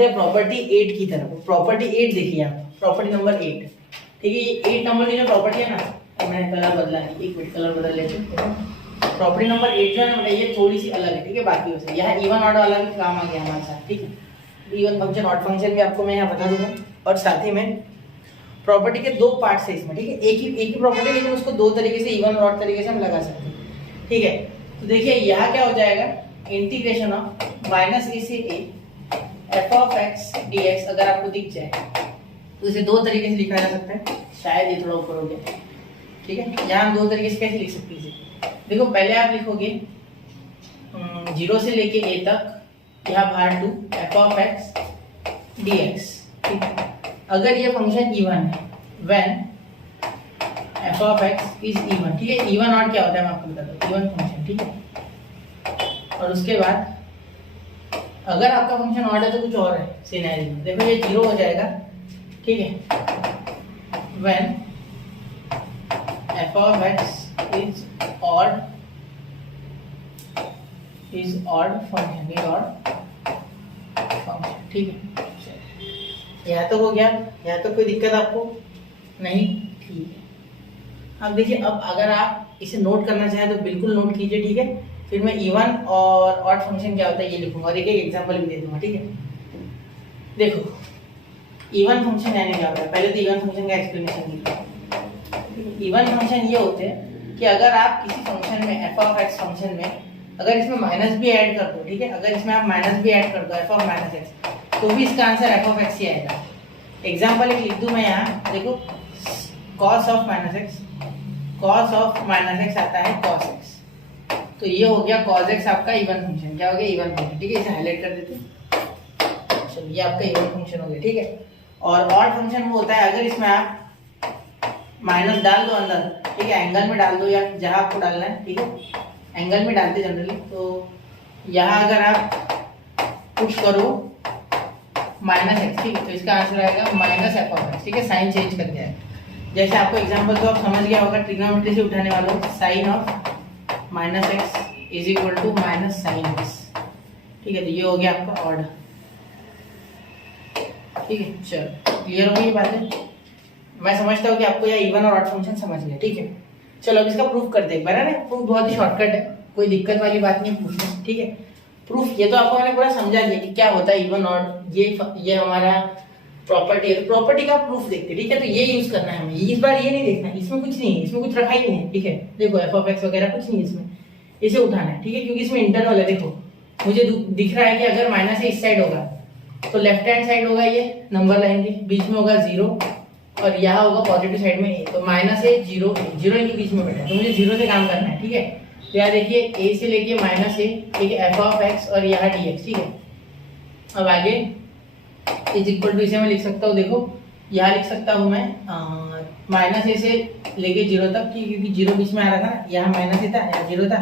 बढ़ते हैं प्रॉपर्टी 8 की तरफ। प्रॉपर्टी 8 देखिए आप, प्रॉपर्टी नंबर 8, ठीक है। ये 8 नंबर की जो प्रॉपर्टी है ना, मैंने कलर बदला है, एक मिनट कलर बदल लेते हैं। प्रॉपर्टी नंबर 8 जो है ना, ये थोड़ी सी अलग है, ठीक है, बाकी से। यह इवन ऑड वाला भी काम आ गया हमारे साथ, ठीक है। इवन फंक्शन ऑड फंक्शन भी आपको मैं यहाँ बता दूंगा, और साथ ही में प्रॉपर्टी के दो पार्ट्स है इसमें, ठीक है। एक ही प्रॉपर्टी, लेकिन उसको दो तरीके से, इवन और ऑड तरीके से हम लगा सकते हैं, ठीक है। तो देखिए यहाँ क्या हो जाएगा, इंटीग्रेशन ऑफ माइनस ए से A F of x d x. अगर आपको दिख जाए तो इसे दो तरीके से लिखा जा सकता है, शायद ये थोड़ा ऊपर हो गया, ठीक है। यहाँ हम दो तरीके से कैसे लिख सकते हैं इसे, देखो पहले आप लिखोगे 0 से लेके a तक, यहाँ बाहर 2 F of x d x, ठीक है। अगर ये फंक्शन इवन है, when F of x is even, ठीक है। इवन ऑड क्या होता है मैं आपको बताता हूँ, इवन फंक्शन, ठीक है। और उसके बाद अगर आपका फंक्शन ऑड है तो कुछ और है सिनेरियो, देखो ये 0 हो जाएगा, ठीक है। When F of x is odd function, is odd function, ठीक है। यहाँ तक हो गया, यहाँ तक कोई दिक्कत आपको नहीं, ठीक है। अब देखिए, अब अगर आप इसे नोट करना चाहें तो बिल्कुल नोट कीजिए, ठीक है। फिर मैं इवन और ऑड फंक्शन क्या होता है ये लिखूंगा, और एक एग्जांपल भी दे दूंगा, ठीक है। देखो इवन फंक्शन यानी क्या होता है, पहले तो इवन फंक्शन का एक्सप्लेनेशन लिखो। इवन फंक्शन ये होते हैं कि अगर आप किसी फंक्शन में, एफ ऑफ एक्स फंक्शन में, अगर इसमें माइनस भी ऐड कर दो, ठीक है, अगर इसमें आप माइनस भी ऐड कर दो एफ ऑफ माइनस एक्स, तो भी इसका आंसर एफ ऑफ एक्स ही आएगा। एग्जाम्पल एक लिख दूं मैं यहाँ, देखो cos of minus x, cos of minus x आता है कॉस एक्स, तो ये हो गया कॉस एक्स आपका इवन फंक्शन, क्या हो गया, इवन फंक्शन, ठीक है। इसे हाईलाइट कर देते हैं, चलो ये आपका इवन फंक्शन हो गया, ठीक है। और ऑड फंक्शन वो होता है अगर इसमें आप माइनस डाल दो अंदर, ठीक है, एंगल में डाल दो या जहां आपको डालना है, ठीक है, एंगल में डालते जनरली। तो यहाँ अगर आप पुश करो माइनस एक्स, ठीक है, तो इसका आंसर आएगा माइनस एफ ऑफ एक्स, ठीक है, साइन चेंज करके आएगा। जैसे आपको एग्जांपल तो आप समझ गया होगा, ट्रिग्नोमेट्री से उठाने वालों, sine of minus x is equal to minus sine x, ठीक है। तो ये हो गया आपका ऑर्डर, ठीक है। चलो क्लियर हो गई ये बातें, मैं समझता हूँ कि आपको यह इवन और ऑड फंक्शन समझ गया, ठीक है। चलो अब इसका प्रूफ करते हैं एक बार, है ना। प्रूफ बहुत ही शॉर्टकट है, कोई दिक्कत वाली बात नहीं है प्रूफ में, ठीक है। प्रूफ ये तो आपको मैंने पूरा समझा दिया कि क्या होता है इवन ऑड, ये हमारा प्रॉपर्टी है। तो प्रॉपर्टी का प्रूफ देखते हैं, ठीक है। तो ये यूज करना है हमें, इस बार ये नहीं देखना है, इसमें कुछ नहीं है, इसमें कुछ रखा ही नहीं है, ठीक है। देखो एफ ऑफ एक्स वगैरह कुछ नहीं है इसमें, इसे उठाना है, ठीक है, क्योंकि इसमें इंटरवल है। देखो मुझे दिख रहा है कि अगर माइनस इस साइड होगा तो लेफ्ट हैंड साइड होगा ये नंबर लाइन के बीच में होगा 0, और यहाँ होगा पॉजिटिव साइड में a, तो माइनस है 0 इनके बीच में बैठा है, तो मुझे 0 से काम करना है, ठीक है। तो यहाँ देखिए a से लेके माइनस a, ठीक है, एफ ऑफ एक्स और यहाँ dx, ठीक है। अब आगे इज इक्वल टू, इसे मैं लिख सकता हूँ, देखो यहाँ लिख सकता हूँ मैं माइनस a से लेके 0 तक, क्योंकि 0 बीच में आ रहा था, यहाँ माइनस a था, यहाँ 0 था,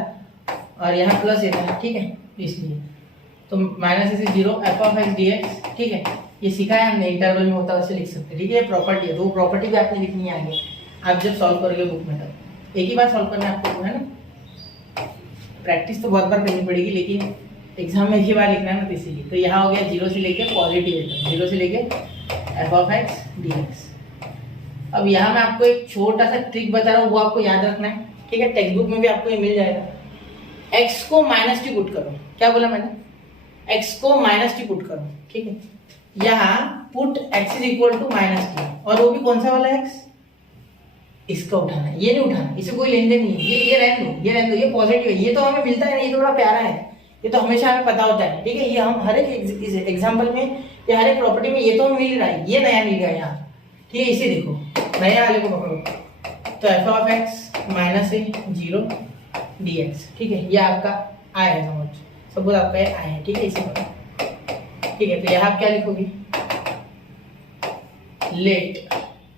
और यहाँ प्लस a था, ठीक है, इसलिए तो माइनस a से 0 एफ ऑफ एक्स dx, ठीक है। ये सीखा है हमने, इंटरवल में होता है वैसे लिख सकते हैं, ठीक है। प्रॉपर्टी है, तो वो प्रॉपर्टी भी आपने लिखनी है आगे, आप जब सॉल्व करोगे बुक में, तब एक ही बार सॉल्व करना है आपको, है ना। प्रैक्टिस तो बहुत बार करनी पड़ेगी, लेकिन एग्जाम में एक ही बार लिखना है ना, तो इसीलिए। तो यहाँ हो गया 0 से लेके पॉजिटिव तक, 0 से लेके एफ ऑफ एक्स dx। अब यहाँ मैं आपको एक छोटा सा ट्रिक बता रहा हूँ, वो आपको याद रखना है, ठीक है। टेक्स्ट बुक में भी आपको ये मिल जाएगा। एक्स को माइनस टी पुट करो, क्या बोला मैंने, एक्स को माइनस टी पुट करो, ठीक है। यहाँ put x is equal to minus T, और वो भी कौन सा वाला x, इसका उठाना है, ये नहीं उठाना, इसे कोई लेन देन नहीं है, ये रहने दो, ये रहने दो, ये पॉजिटिव है, ये तो हमें मिलता है ना, ये तो बड़ा प्यारा है, ये तो हमेशा हमें पता होता है, ठीक है। ये हम हर एक एग्जाम्पल में या हर एक प्रॉपर्टी में ये तो हमें मिल रहा है, ये नया मिल गया यहाँ, ठीक है। इसे देखो, नया वाले को पकड़ो, तो एफ ऑफ एक्स माइनस है 0 dx, ठीक है। ये आपका आया है, समझ सपोज आपका ये आया है, ठीक है, इसे पकड़ो, ठीक है। तो यहाँ आप क्या लिखोगे, लेट,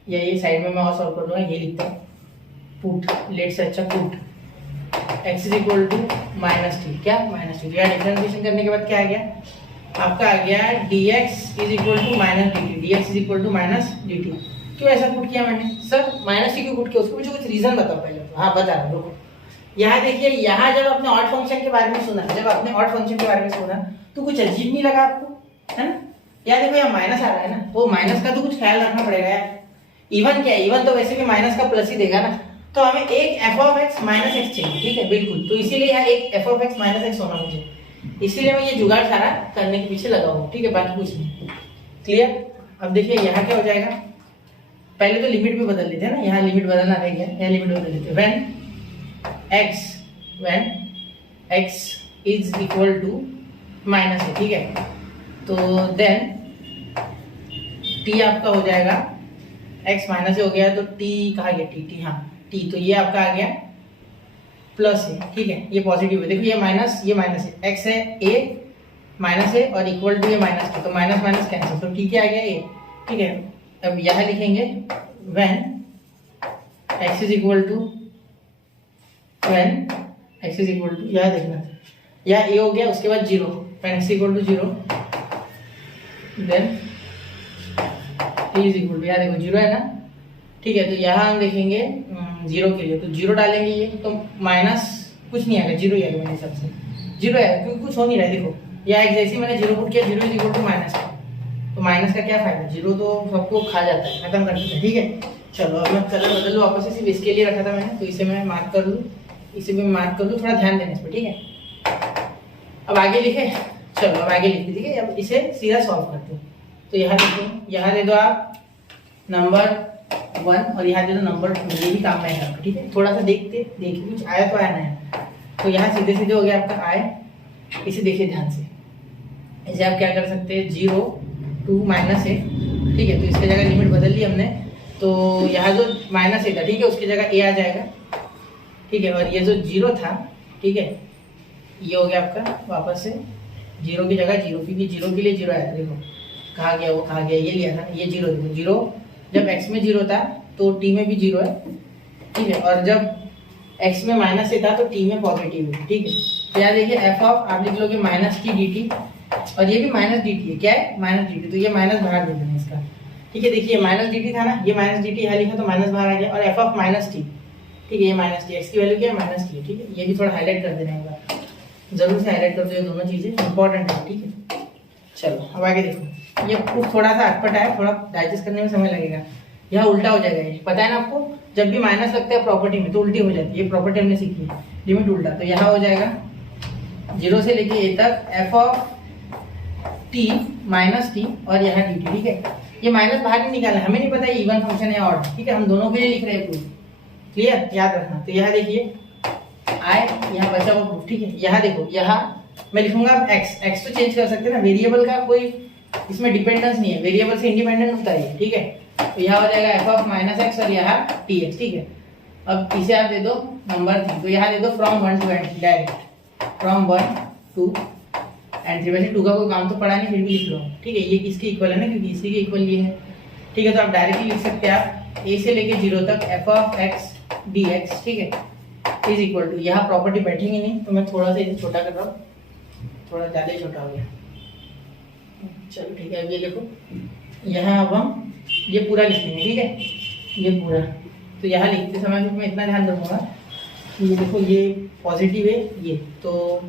या ये साइड में मैं और सॉल्व कर दूंगा, ये लिखता हूँ पुट, लेट से अच्छा put x is equal to minus T, क्या माइनस टी। यहाँ डिफरेंशिएशन करने के बाद क्या आ गया आपका, आ गया dx is equal to minus dt, dx is equal to minus dt। क्यों ऐसा पुट किया मैंने, सर माइनस टी क्यों पुट किया, उसको मुझे कुछ रीजन बताओ पहले तो। हाँ बता रहा हूँ, यहाँ देखिए, यहाँ जब आपने ऑड फंक्शन के बारे में सुना, जब आपने ऑड फंक्शन के बारे में सुना तो कुछ अजीब नहीं लगा आपको, है ना। यार देखो यहाँ माइनस आ रहा है ना, तो माइनस का तो कुछ ख्याल रखना पड़ेगा यार। इवन क्या है, इवन तो वैसे भी माइनस का प्लस ही देगा ना, तो हमें एक F of x minus x चाहिए, ठीक है बिल्कुल। तो इसीलिए यहाँ एक F of x minus x होना मुझे, इसीलिए मैं ये जुगाड़ सारा करने के पीछे लगा हूँ, ठीक है, बाकी कुछ नहीं। क्लियर? अब देखिए यहाँ क्या हो जाएगा, पहले तो लिमिट भी बदल लेते हैं ना, यहाँ लिमिट बदलना रह गया, यहाँ लिमिट बदल लेते हैं। When x is equal to minus है, ठीक है, तो देन टी आपका हो जाएगा, x माइनस हो गया तो t कहा गया, टी, हाँ t, तो ये आपका आ गया प्लस है, ठीक है, ये पॉजिटिव है। देखो ये माइनस है, x है a माइनस है और इक्वल टू ये माइनस के, तो माइनस माइनस कैंसिल, तो t क्या आ गया a, ठीक है। अब यहाँ लिखेंगे when x is equal to, यहाँ देखना, यहाँ a हो गया, उसके बाद 0, when x equal to 0 then t is equal to, यहाँ देखो 0 है ना, ठीक है, तो यहाँ हम देखेंगे 0 के लिए, तो 0 डालेंगे, ये तो माइनस कुछ नहीं आएगा, 0 ही आएगा मेरे हिसाब से, 0 आएगा क्योंकि कुछ हो नहीं रहा है। देखो यहाँ एक जैसे मैंने 0 पुट किया, 0 इज इक्वल टू माइनस का, तो माइनस का क्या फायदा, 0 तो सबको खा जाता है, खत्म कर देता है, ठीक है। चलो अब मैं कलर बदल लूँ वापस से, सिर्फ इसके लिए रखा था मैंने, तो इसे मैं मार्क कर लूँ, इसे भी मार्क कर लूँ, थोड़ा ध्यान देना इस पर, ठीक है। अब आगे लिखे, चलो अब आगे लिखते, ठीक है, अब इसे सीधा सॉल्व करते हैं। तो यहाँ देखो, यहाँ दे दो आप नंबर 1 और यहाँ दे दो नंबर 2, ये भी काम में है आपका, ठीक है। थोड़ा सा देखिए कुछ आया तो आया ना, तो यहाँ सीधे सीधे हो गया आपका आए, इसे देखिए ध्यान से, इसे आप क्या कर सकते हैं, 0 2 माइनस है, ठीक है, तो इसकी जगह लिमिट बदल ली हमने, तो यहाँ जो माइनस है था, ठीक है, उसकी जगह a आ जाएगा, ठीक है, और ये जो 0 था, ठीक है, ये हो गया आपका वापस से 0 की जगह 0, क्योंकि 0 के लिए 0 आया था, देखो कहा गया, वो कहा गया, ये लिया था, ये 0, देखो 0 जब x में 0 था तो t में भी 0 है, ठीक है, और जब x में माइनस से था तो t में पॉजिटिव है, ठीक है। तो यहाँ देखिए एफ ऑफ आप लिख लोगे माइनस टी डी टी, और ये भी माइनस डी टी है, क्या है माइनस डी टी, तो ये माइनस बाहर दे देना इसका, ठीक है। देखिए माइनस डी टी था ना, ये माइनस डी टी यहाँ लिखा तो माइनस बाहर आ गया, और एफ ऑफ माइनस टी, ठीक है, ये माइनस टी, एक्स की वैल्यू क्या है माइनस टी, ठीक है, ये भी थोड़ा हाईलाइट कर देना एक बार, जरूर से हाईलाइट कर दो, ये दोनों चीजें इंपॉर्टेंट है, ठीक है। चलो अब आगे देखो, ये प्रूफ थोड़ा सा अटपटा है, थोड़ा डाइजेस्ट करने में समय लगेगा, यह उल्टा हो जाएगा, ये पता है ना आपको, जब भी माइनस लगता है प्रॉपर्टी में तो उल्टी हो जाती है, ये प्रॉपर्टी हमने सीखी है, लिमिट उल्टा, तो यहाँ हो जाएगा 0 से लेके a तक F of T minus T और यहाँ डी टी, ठीक है। ये माइनस बाहर नहीं निकालना, हमें नहीं पता ये इवन फंक्शन है ऑड, ठीक है, हम दोनों के लिए लिख रहे हैं प्रूफ, क्लियर, याद रखना। तो यहाँ देखिए आए, यहाँ बचा हुआ प्रूफ, ठीक है। यहाँ देखो, यहाँ मैं लिखूंगा एक्स तो चेंज कर सकते हैं ना, वेरिएबल का कोई इसमें डिपेंडेंस नहीं है, वेरिएबल से इंडिपेंडेंट होता है, ठीक है। तो यहाँ हो जाएगा एफ ऑफ माइनस एक्स और यहाँ टी एक्स, ठीक है। अब इसे आप दे दो नंबर 3, तो यहाँ दे दो from 1 to and, direct from 1 to and 3, वैसे 2 का कोई काम तो पड़ा नहीं, फिर भी लिख लो, ठीक है, ये किसके इक्वल है ना, क्योंकि इसी के इक्वल ये है, ठीक है। तो आप डायरेक्टली लिख सकते हैं आप a से लेके 0 तक F of x d x, ठीक है, इज इक्वल टू, यहाँ प्रॉपर्टी बैठेंगे नहीं तो मैं थोड़ा सा इसे छोटा कर रहा हूँ, थोड़ा ज़्यादा ही छोटा हो गया, चलो ठीक है। अब ये देखो, यहाँ अब हम ये पूरा लिख लेंगे, ठीक है, ये पूरा, तो यहाँ लिखते समय मैं इतना ध्यान रखूँगा कि ये देखो ये पॉजिटिव है ये, तो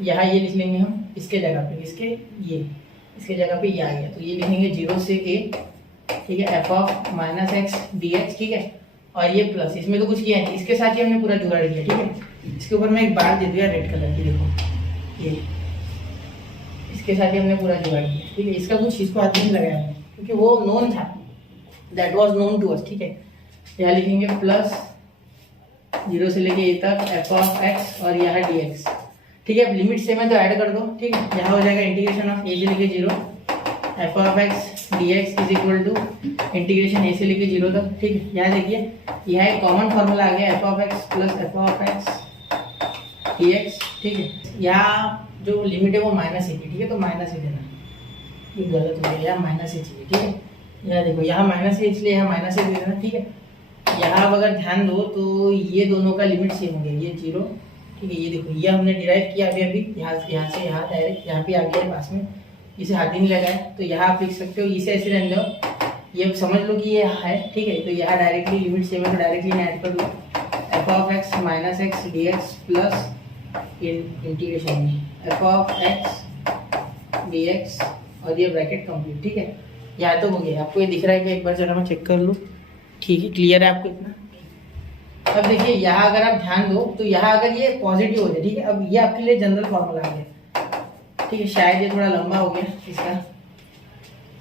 यहाँ ये लिख लेंगे हम इसके जगह पे, इसके जगह पे ये आ गया, तो ये लिखेंगे 0 से a, ठीक है, F of minus x d x, ठीक है, और ये प्लस, इसमें तो कुछ किया है, इसके साथ ही हमने पूरा जुगाड़ किया, ठीक है। इसके ऊपर मैं एक बार दे दिया रेड कलर की, देखो ये इसके साथ ही हमने पूरा जुगाड़ किया, ठीक है। इसका कुछ इसको हाथ नहीं लगाया हमने, क्योंकि वो नोन था, that was known to us, ठीक है। यहाँ लिखेंगे प्लस 0 से लेके a तक एफ ऑफ एक्स और यहाँ डी एक्स, ठीक है। अब लिमिट सेम है तो ऐड कर दो, ठीक है। यहाँ हो जाएगा इंटीग्रेशन ऑफ a से लेके 0 f of x d x is equal to integration a से लेके 0 तक, ठीक है। यहाँ देखिए यहाँ एक कॉमन फार्मूला आ गया, F of x plus F of x d x, ठीक है। यहाँ जो लिमिट है वो माइनस है, ठीक है, तो माइनस ही देना, ये गलत हो गया, यहाँ माइनस ही चाहिए, ठीक है। यहाँ देखो यहाँ माइनस है, इसलिए यहाँ माइनस ही दे देना, ठीक है। यहाँ अब अगर ध्यान दो तो ये दोनों का लिमिट सेम हो गया, ये 0, ठीक है। ये देखो ये हमने डिराइव किया अभी यहाँ से यहाँ डायरेक्ट यहाँ पे आ गया है पास में, इसे हाथ ही नहीं लगाया, तो यहाँ आप लिख सकते हो, इसे ऐसे रहने दो, ये समझ लो कि ये है, ठीक है। तो यहाँ डायरेक्टली लिमिट सेम है तो डायरेक्टली ऐड कर दो, F of x minus x d x plus integration F of x d x और ये ब्रैकेट कंप्लीट, ठीक है। यहाँ तो हो गया, आपको ये दिख रहा है कि एक बार जरा मैं चेक कर लूँ, ठीक है, क्लियर है आपको इतना। अब देखिए यहाँ अगर आप ध्यान दो तो यहाँ अगर ये पॉजिटिव हो जाए, ठीक है, अब ये आपके लिए जनरल फॉर्मूला आ गया, ठीक है। शायद ये थोड़ा लंबा हो गया इसका,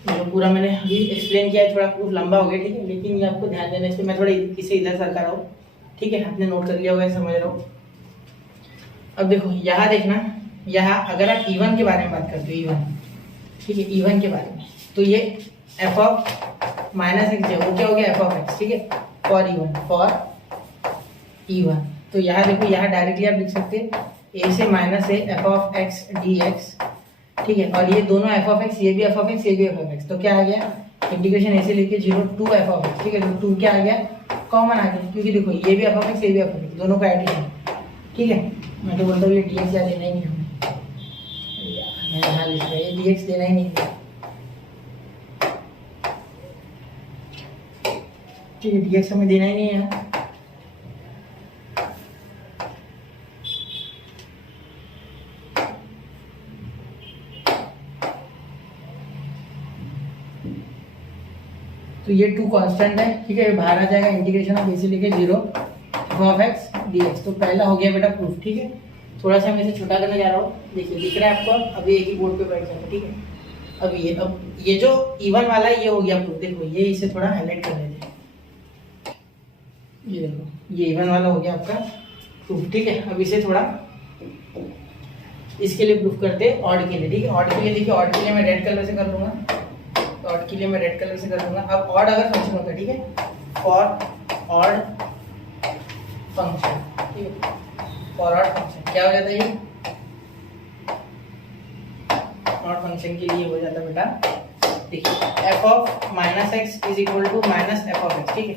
जो पूरा मैंने अभी एक्सप्लेन किया है थोड़ा प्रूफ लंबा हो गया, ठीक है, लेकिन ये आपको ध्यान देना चाहिए। मैं थोड़ा इसे इधर सरका रहा हूँ, ठीक है, आपने नोट कर लिया होगा, समझ रहा हूँ। अब देखो यहाँ देखना, यहाँ अगर आप इवन के बारे में बात करते हो, इवन, ठीक है, इवन के बारे में, तो ये एफ ऑफ माइनस एक्स वो क्या हो गया, एफ ऑफ एक्स, ठीक है, फॉर इवन, फॉर इवन। तो यहाँ देखो, यहाँ डायरेक्टली आप लिख सकते हैं ए से minus A F of x d x, ठीक है, और ये दोनों एफ ऑफ एक्स, ये भी एफ ऑफ एक्स, ये भी एफ ऑफ एक्स, तो क्या आ गया, इंटीग्रेशन ऐसे लेके 0 टू एफ ऑफ एक्स, ठीक है, तो 2 क्या आ गया, कॉमन आ गया, क्योंकि देखो ये भी एफ ऑफ एक्स, ये भी एफ ऑफ एक्स, दोनों का एडिशन, ठीक है। मैं तो बोलता हूँ ये डी एक्स या देना ही नहीं हमें, मैं यहाँ लिख रहा है ये डी एक्स देना ही नहीं, ठीक है, डी एक्स हमें देना ही नहीं है यहाँ। तो ये 2 कांस्टेंट है, ठीक है, बाहर आ जाएगा, इंटीग्रेशन ऑफ ए से लेके 0 ऑफ एक्स डी एक्स। तो पहला हो गया बेटा प्रूफ, ठीक है। थोड़ा सा मैं इसे छोटा करने जा रहा हूँ, देखिए दिख रहा है आपको, अभी एक ही बोर्ड पे बैठ जाएगा, ठीक है। अब ये जो इवन वाला है ये हो गया प्रूफ, देखो ये इसे थोड़ा हाईलाइट कर देते हैं, ये देखो ये इवन वाला हो गया आपका प्रूफ, ठीक है। अब इसे थोड़ा इसके लिए प्रूफ करते हैं ऑड के लिए, ठीक है। ऑड के लिए देखिए, ऑड के लिए मैं रेड कलर से कर लूँगा, ऑड के लिए मैं रेड कलर से कर दूंगा। अब ऑड अगर फंक्शन होता है, ठीक है, फॉर ऑड फंक्शन, ठीक है, फॉर ऑड फंक्शन क्या हो जाता है, ये ऑड फंक्शन के लिए हो जाता है बेटा, देखिए f of minus x is equal to minus f of x, ठीक है।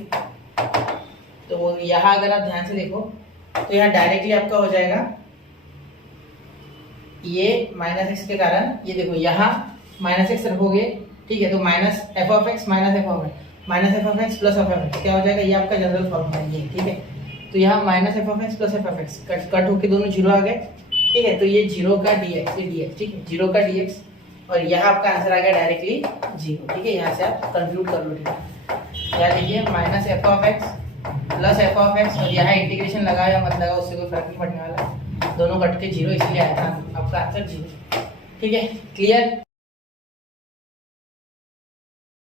तो यहाँ अगर आप ध्यान से देखो तो यहाँ डायरेक्टली आपका हो जाएगा ये माइनस एक्स के कारण, ये देखो यहाँ माइनस एक्स रखोगे, ठीक है, तो minus f of x minus f of x minus f of x plus F of x क्या हो जाएगा, ये आपका जनरल फॉर्मूला है ये, ठीक है। तो यहाँ minus f of x plus F of x cut होके दोनों 0 आ गए, ठीक है। तो ये 0 का डी एक्स, ये डी एक्स, ठीक है, 0 का डी एक्स, और यहाँ आपका आंसर आ गया डायरेक्टली 0, ठीक है। यहाँ से आप कंक्लूड कर लो, ठीक है। यहाँ देखिए minus f of x plus F of x, और यहाँ इंटीग्रेशन लगा या मत लगा उससे कोई फर्क नहीं पड़ने वाला, दोनों कट के 0 इसलिए आया था आपका आंसर 0, ठीक है, क्लियर।